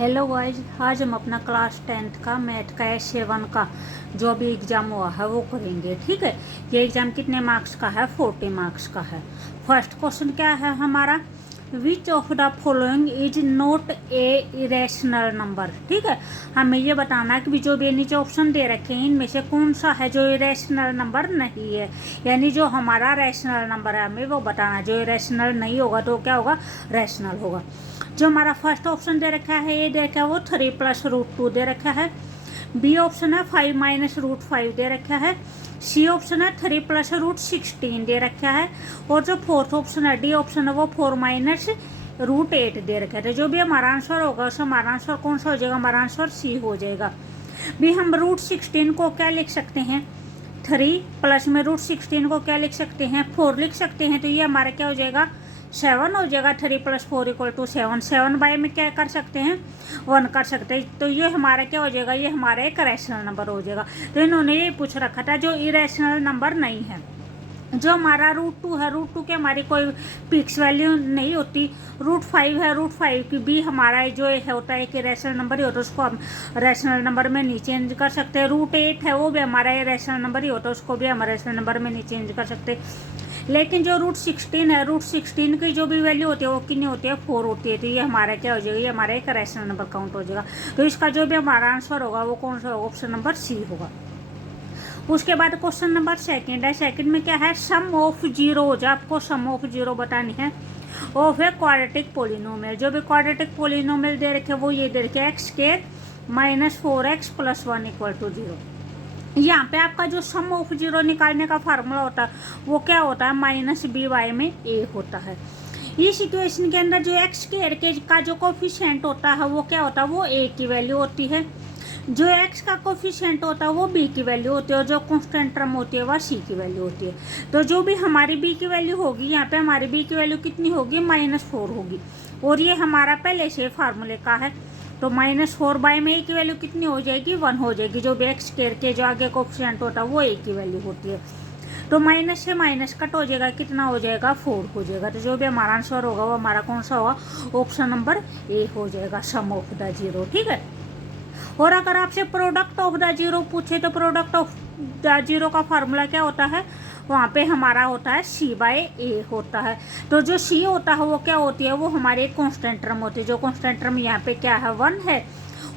Hello guys, आज हम अपना क्लास 10th का मैथ का S7 का जो भी एग्ज़ाम हुआ है वो करेंगे। ठीक है, ये एग्ज़ाम कितने मार्क्स का है? 40 मार्क्स का है। फर्स्ट क्वेश्चन क्या है हमारा? Which of the following is not a irrational number. ठीक है, हमें ये बताना है कि जो भी नीचे ऑप्शन दे रखे हैं इनमें से कौन सा है जो इरेशनल नंबर नहीं है, यानी जो हमारा रैशनल नंबर है हमें वो बताना। जो इरेशनल नहीं होगा तो क्या होगा? रैशनल होगा। जो हमारा फर्स्ट ऑप्शन दे रखा है ये दे रखा है वो 3 + √2 दे रखा है। बी ऑप्शन है 5 - √5 दे रखा है। सी ऑप्शन है 3 + √16 दे रखा है। और जो फोर्थ ऑप्शन है डी ऑप्शन है वो 4 - √8 दे रखा है। तो जो भी हमारा आंसर होगा उसमें हमारा आंसर कौन सा हो जाएगा? हमारा आंसर सी हो जाएगा। भी हम √16 को क्या लिख सकते हैं? 3 प्लस में √16 को क्या लिख सकते हैं? 4 लिख सकते हैं। तो ये हमारा क्या हो जाएगा? 7 हो जाएगा। 3 + 4 = 7। 7 बाय में क्या कर सकते हैं? 1 कर सकते हैं। तो ये हमारा क्या हो जाएगा? ये हमारा एक रैशनल नंबर हो जाएगा। तो इन्होंने ये पूछ रखा था जो इरेशनल नंबर नहीं है। जो हमारा √2 है, √2 के हमारी कोई फिक्स वैल्यू नहीं होती। √5 है, √5 की भी हमारा जो होता है कि रैशनल नंबर ही होता है, उसको हम रैशनल नंबर में नहीं चेंज कर सकते। √8 है वो भी हमारा ये रैशनल नंबर ही होता है, उसको भी हम रैशनल नंबर में नहीं चेंज कर सकते। लेकिन जो √16 है, √16 की जो भी वैल्यू होती है वो कितनी होती है? 4 होती है। तो ये हमारा क्या हो जाएगा? ये हमारा एक रैशनल नंबर काउंट हो जाएगा। तो इसका जो भी हमारा आंसर होगा वो कौन सा होगा? ऑप्शन नंबर सी होगा। उसके बाद क्वेश्चन नंबर सेकंड है। सेकंड में क्या है? सम ऑफ जीरोज, आपको सम ऑफ जीरो बतानी है ऑफ ए क्वाड्रेटिक पोलिनोमियल। जो भी क्वाड्रेटिक पोलिनोमियल दे रखे वो ये दे रखे x² - 4x + 1 = 0। यहाँ पे आपका जो सम ऑफ जीरो निकालने का फार्मूला होता है वो क्या होता है? -by में a होता है। इस इक्वेशन के अंदर जो x² का जो कोफिशिएंट होता है वो क्या होता है? वो a की वैल्यू होती है। जो x का कोफिशिएंट होता है वो b की वैल्यू होती है। और जो कांस्टेंट टर्म होती है वह c की वैल्यू होती है। तो जो भी हमारी b की वैल्यू होगी, यहाँ पे हमारी b की वैल्यू कितनी होगी? -4 होगी। और ये हमारा पहले से फार्मूले का है। तो -4 बाय में a की वैल्यू कितनी हो जाएगी? 1 हो जाएगी। जो भी x² के जो आगे कोफिशिएंट होता है वो a की वैल्यू होती है। तो माइनस से माइनस कट हो जाएगा, कितना हो जाएगा? 4 हो जाएगा। तो जो भी हमारा आंसर होगा वो हमारा कौन सा होगा? ऑप्शन नंबर ए हो जाएगा, सम ऑफ द जीरो। ठीक है। और अगर आपसे प्रोडक्ट ऑफ द जीरो पूछे तो प्रोडक्ट ऑफ द जीरो का फार्मूला क्या होता है? वहाँ पे हमारा होता है c/a होता है। तो जो c होता है वो क्या होती है? वो हमारी एक कांस्टेंट टर्म होती है। जो कांस्टेंट टर्म यहाँ पे क्या है? 1 है।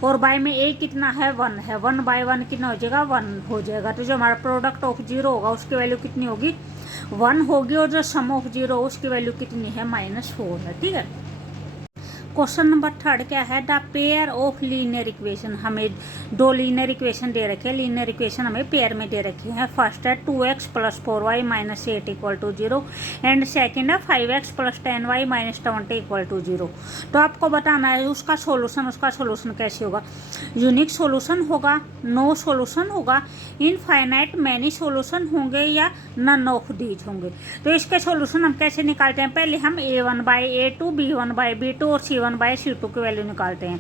और बाय में a कितना है? 1 है। 1/1 कितना हो जाएगा? 1 हो जाएगा। तो जो हमारा प्रोडक्ट ऑफ जीरो होगा उसकी वैल्यू कितनी होगी? 1 होगी। और जो सम ऑफ जीरो उसकी वैल्यू कितनी है? -4 है। ठीक है। क्वेश्चन नंबर थर्ड क्या है? The pair of linear equation. हमें 2 लीनियर इक्वेशन दे रखे हैं। लीनियर इक्वेशन हमें पेयर में दे रखी है। फर्स्ट है 2x + 4y - 8 = 0 एंड सेकंड है 5x + 10y - 20 = 0। तो आपको बताना है उसका सोल्यूशन कैसे होगा? यूनिक सोल्यूशन होगा, नो सोल्यूशन होगा, इनफाइनाइट मैनी सोल्यूशन होंगे या नन ऑफ दीज होंगे। तो इसके सोल्यूशन हम कैसे निकालते हैं? पहले हम a1/a2, b1/b2 और c1/c2 की वैल्यू निकालते हैं।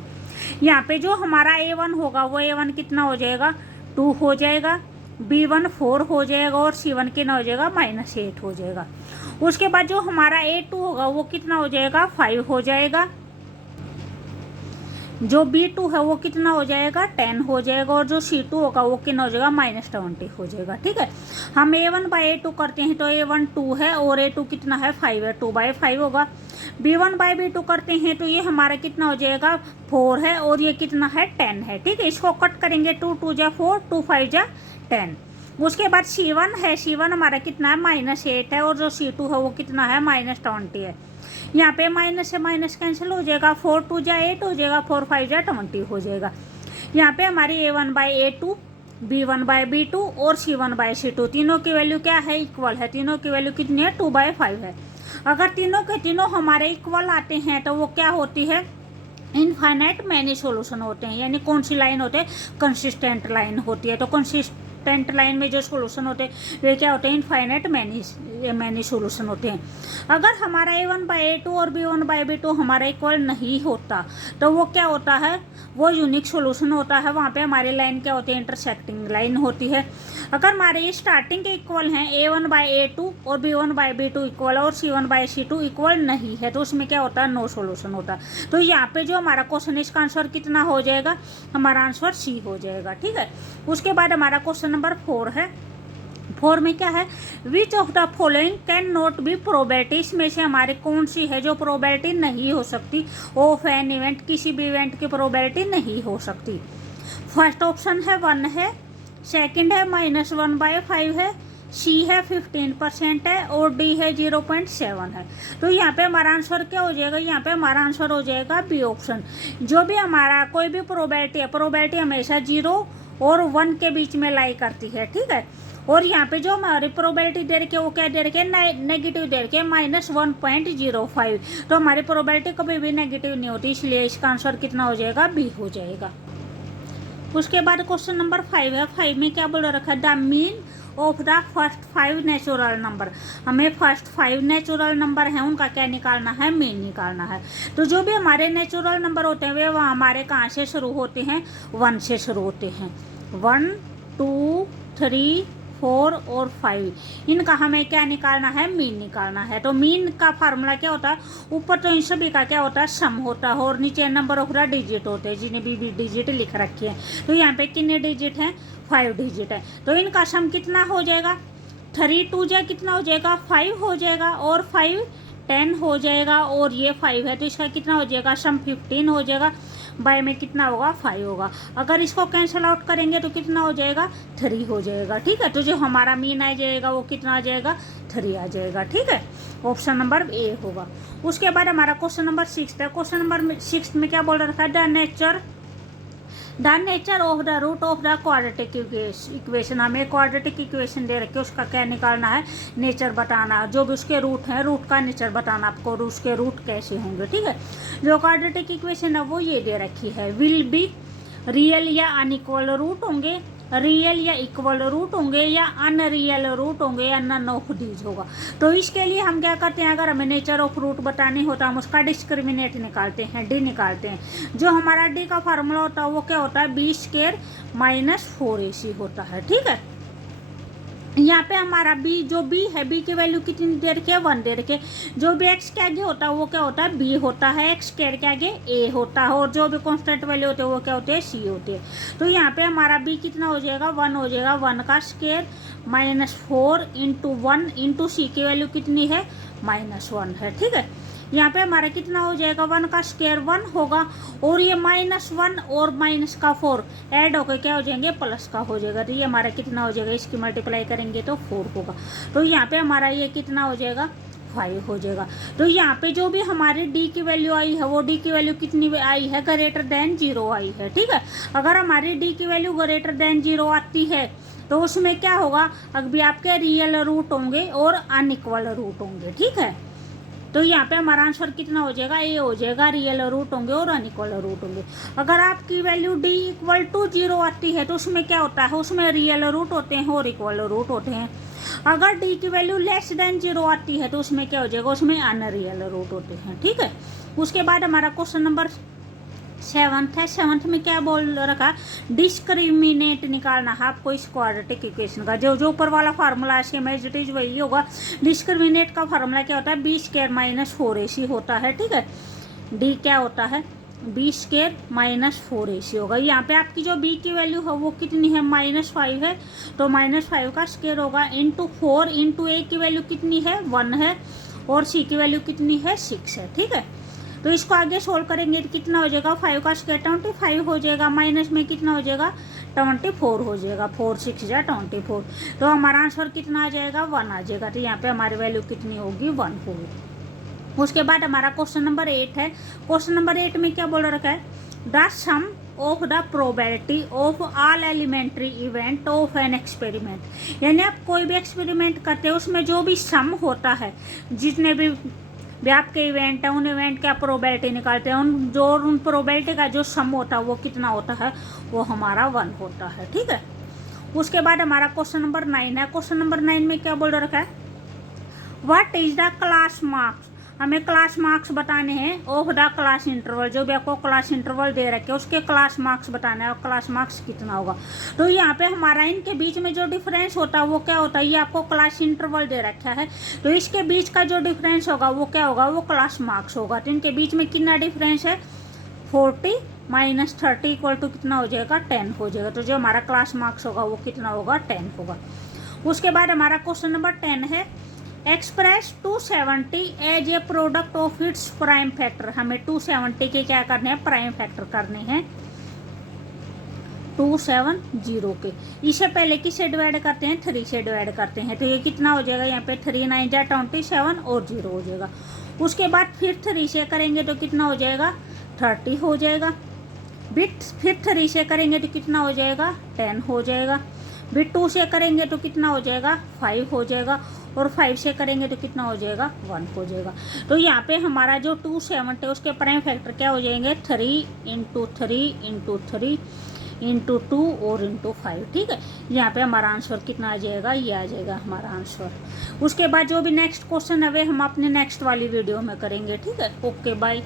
यहाँ पे जो हमारा a1 होगा वो a1 कितना हो जाएगा? 2 हो जाएगा। b1 4 हो जाएगा। और c1 कितना हो जाएगा? -8 हो जाएगा। उसके बाद जो हमारा a2 होगा वो कितना हो जाएगा? 5 हो जाएगा। जो b2 है वो कितना हो जाएगा? 10 हो जाएगा। और जो c2 होगा वो कितना हो जाएगा? -20 हो जाएगा। ठीक है। हम a1/a2 करते हैं तो a1 2 है और a2 कितना है? 5 है। 2/5 होगा। b1/b2 करते हैं तो ये हमारा कितना हो जाएगा? 4 है। और ये कितना है? 10 है। ठीक है। इसको कट करेंगे। 2 2 जा 4, 2 5 जा 10। उसके बाद c1 है। c1 हमारा कितना है? -8 है। और जो c2 है वो कितना है? -20 है। यहाँ पे माइनस से माइनस कैंसिल हो जाएगा। 4 2 जा 8 हो जाएगा। 4 5 जा 20 हो जाएगा। यहाँ पे हमारी a1/a2, b1/b2 और c1/c2 तीनों की वैल्यू क्या है? इक्वल है। तीनों की वैल्यू कितनी है? 2/5 है। अगर तीनों के तीनों हमारे इक्वल आते हैं तो वो क्या होती है? इनफाइनाइट मैनी सोल्यूशन होते हैं। यानी कौन सी लाइन होते हैं? कंसिस्टेंट लाइन होती है। तो टेंथ लाइन में जो सोल्यूशन होते हैं वे क्या होते हैं, इनफाइनाइट मैनी सोल्यूशन होते हैं। अगर हमारा A1/A2 और B1/B2 हमारा इक्वल नहीं होता तो वो क्या होता है, वो यूनिक सोल्यूशन होता है। वहाँ पे हमारी लाइन क्या होती है, इंटरसेक्टिंग लाइन होती है। अगर हमारे स्टार्टिंग के इक्वल हैं A1/A2 और B1/B2 इक्वल और C1/C2 इक्वल नहीं है तो उसमें क्या होता है, नो सोल्यूशन होता है। तो यहाँ पे जो हमारा क्वेश्चन इसका आंसर कितना हो जाएगा, हमारा आंसर C हो जाएगा। ठीक है, उसके बाद हमारा क्वेश्चन नंबर 4 है। 4 में क्या है, which of the following can not be probability, इसमें से हमारी कौन सी है जो प्रोबेबिलिटी नहीं हो सकती ऑफ एन इवेंट, किसी भी इवेंट की प्रोबेबिलिटी नहीं हो सकती। फर्स्ट ऑप्शन है 1 है, सेकंड है -1/5 है, सी है 15% है और डी है 0.7 है। तो यहाँ पे हमारा आंसर क्या हो जाएगा, यहाँ पे हमारा आंसर हो जाएगा बी ऑप्शन। जो भी हमारा कोई भी प्रोबेबिलिटी है, प्रोबेबिलिटी हमेशा 0 और 1 के बीच में लाई करती है। ठीक है, और यहाँ पे जो हमारी प्रोबेबिलिटी दे रखी है वो क्या दे रखी है, नेगेटिव दे रखी है -1.05। तो हमारी प्रोबेबिलिटी कभी भी नेगेटिव नहीं होती, इसलिए इसका आंसर कितना हो जाएगा, बी हो जाएगा। उसके बाद क्वेश्चन नंबर 5 है। 5 में क्या बोल रखा है, the mean of the first 5 natural number. हमें फर्स्ट 5 नेचुरल नंबर हैं उनका क्या निकालना है, मीन निकालना है। तो जो भी हमारे नेचुरल नंबर होते हैं वे वह हमारे कहाँ से शुरू होते हैं, 1 से शुरू होते हैं। 1 2 3 4 और 5 इनका हमें क्या निकालना है, मीन निकालना है। तो मीन का फार्मूला क्या होता है, ऊपर तो इन सभी का क्या होता है, सम होता है और नीचे नंबर ऑफ द डिजिट होते हैं, जिन्हें भी डिजिट लिख रखे हैं। तो यहाँ पे कितने डिजिट हैं, 5 डिजिट है। तो इनका सम कितना हो जाएगा, 3 2 जा कितना हो जाएगा, 5 हो जाएगा और 5 10 हो जाएगा और ये 5 है तो इसका कितना हो जाएगा, सम 15 हो जाएगा। बाय में कितना होगा, 5 होगा। अगर इसको कैंसिल आउट करेंगे तो कितना हो जाएगा, 3 हो जाएगा। ठीक है, तो जो हमारा मीन आ जाएगा वो कितना आ जाएगा, 3 आ जाएगा। ठीक है, ऑप्शन नंबर ए होगा। उसके बाद हमारा क्वेश्चन नंबर 6 है। क्वेश्चन नंबर 6 में क्या बोल रखा है, the nature of the root of the quadratic equation. हमें क्वाड्रेटिक इक्वेशन दे रखी है, उसका क्या निकालना है, नेचर बताना। जो भी उसके रूट हैं, रूट का नेचर बताना आपको, और उसके रूट कैसे होंगे। ठीक है, जो क्वाड्रेटिक इक्वेशन है वो ये दे रखी है, विल बी रियल या अनइक्वल रूट होंगे, रियल या इक्वल रूट होंगे या अनरियल रूट होंगे या नन ऑफ दीज होगा। तो इसके लिए हम क्या करते हैं, अगर हमें नेचर ऑफ रूट बतानी हो तो हम उसका डिस्क्रिमिनेट निकालते हैं, डी निकालते हैं। जो हमारा डी का फार्मूला होता है वो क्या होता है, B² - 4AC होता है। ठीक है, यहाँ पे हमारा बी, जो बी है, बी की वैल्यू कितनी दे रखी है, 1 दे रखी है। जो भी एक्स के आगे होता है वो क्या होता है, बी होता है, x² के आगे ए होता है, और जो भी कांस्टेंट वैल्यू होते हैं वो क्या होते हैं, सी होते हैं। तो यहाँ पे हमारा बी कितना हो जाएगा, 1 हो जाएगा। 1 का स्क्वायर -4 × 1 × सी की वैल्यू कितनी है, -1 है। ठीक है, यहाँ पे हमारा कितना हो जाएगा, 1 का स्क्वायर 1 होगा और ये -1 और -4 ऐड होकर क्या हो जाएंगे, प्लस का हो जाएगा। तो ये हमारा कितना हो जाएगा, इसकी मल्टीप्लाई करेंगे तो 4 होगा। तो यहाँ पे हमारा ये कितना हो जाएगा, 5 हो जाएगा। तो यहाँ पे जो भी हमारी डी की वैल्यू आई है वो डी की वैल्यू कितनी आई है, >0 आई है। ठीक है, अगर हमारी डी की वैल्यू >0 आती है तो उसमें क्या होगा, अभी आपके रियल रूट होंगे और अनइक्वल रूट होंगे। ठीक है, तो यहाँ पे हमारा आंसर कितना हो जाएगा, ए हो जाएगा, रियल रूट होंगे और अनइक्वल रूट होंगे। अगर आपकी वैल्यू डी = 0 आती है तो उसमें क्या होता है, उसमें रियल रूट होते हैं और इक्वल रूट होते हैं। अगर डी की वैल्यू <0 आती है तो उसमें क्या हो जाएगा, उसमें अनरियल रूट होते हैं। ठीक है, उसके बाद हमारा क्वेश्चन नंबर 7 है। 7 में क्या बोल रखा, डिस्क्रिमिनेट निकालना है आपको इस क्वाड्रेटिक इक्वेशन का। जो ऊपर वाला फार्मूला है सेम एज इट इज वही होगा। डिस्क्रिमिनेट का फार्मूला क्या होता है, B² - 4AC होता है। ठीक है, डी क्या होता है, B² - 4AC होगा। यहाँ पे आपकी जो B की वैल्यू है वो कितनी है, -5 है, तो -5 का स्क्वायर होगा × 4 × A की वैल्यू कितनी है, 1 है, और C की वैल्यू कितनी है, 6 है। ठीक है, तो इसको आगे सोल्व करेंगे तो कितना हो जाएगा, 5 का स्क्वायर 25 हो जाएगा, माइनस में कितना हो जाएगा, 24 हो जाएगा। 4 6 जा 24, तो हमारा आंसर कितना आ जाएगा, 1 आ जाएगा। तो यहाँ पे हमारी वैल्यू कितनी होगी, 1 होगी। उसके बाद हमारा क्वेश्चन नंबर 8 है। क्वेश्चन नंबर 8 में क्या बोल रखा है, the sum of the probability of all elementary event of an experiment. यानी आप कोई भी एक्सपेरिमेंट करते हैं उसमें जो भी सम होता है, जितने भी आपके इवेंट है उन इवेंट का प्रोबेबिलिटी निकालते हैं, उन प्रोबेबिलिटी का जो सम होता है वो कितना होता है, वो हमारा 1 होता है। ठीक है, उसके बाद हमारा क्वेश्चन नंबर 9 है। क्वेश्चन नंबर 9 में क्या बोल रखा है, what is the class marks. हमें क्लास मार्क्स बताने हैं ऑफ द क्लास इंटरवल, जो भी आपको क्लास इंटरवल दे रखे हैं उसके क्लास मार्क्स बताना है, और क्लास मार्क्स कितना होगा। तो यहाँ पे हमारा इनके बीच में जो डिफरेंस होता है वो क्या होता है, ये आपको क्लास इंटरवल दे रखा है, तो इसके बीच का जो डिफरेंस होगा वो क्या होगा, वो क्लास मार्क्स होगा। तो इनके बीच में कितना डिफरेंस है, 40 माइनस 30 इक्वल टू कितना हो जाएगा, 10 हो जाएगा। तो जो हमारा क्लास मार्क्स होगा वो कितना होगा, 10 होगा। उसके बाद हमारा क्वेश्चन नंबर 10 है, express 270 as a product of its prime factor. हमें 270 के क्या करने हैं, प्राइम फैक्टर करने हैं 270 के। इससे पहले किससे डिवाइड करते हैं, 3 से डिवाइड करते हैं। तो ये कितना हो जाएगा, यहाँ पे 3 9 जा 27 और 0 हो जाएगा। उसके बाद फिर 3 से करेंगे तो कितना हो जाएगा, 30 हो जाएगा। बिट फिर 3 से करेंगे तो कितना हो जाएगा, 10 हो जाएगा। बिट 2 से करेंगे तो कितना हो जाएगा, 5 हो जाएगा। और 5 से करेंगे तो कितना हो जाएगा, 1 हो जाएगा। तो यहाँ पे हमारा जो 270 उसके प्राइम फैक्टर क्या हो जाएंगे, 3 इंटू 3 इंटू 3 इंटू 2 और इंटू 5। ठीक है, यहाँ पे हमारा आंसर कितना आ जाएगा, ये आ जाएगा हमारा आंसर। उसके बाद जो भी नेक्स्ट क्वेश्चन है वे हम अपने नेक्स्ट वाली वीडियो में करेंगे। ठीक है, ओके बाय।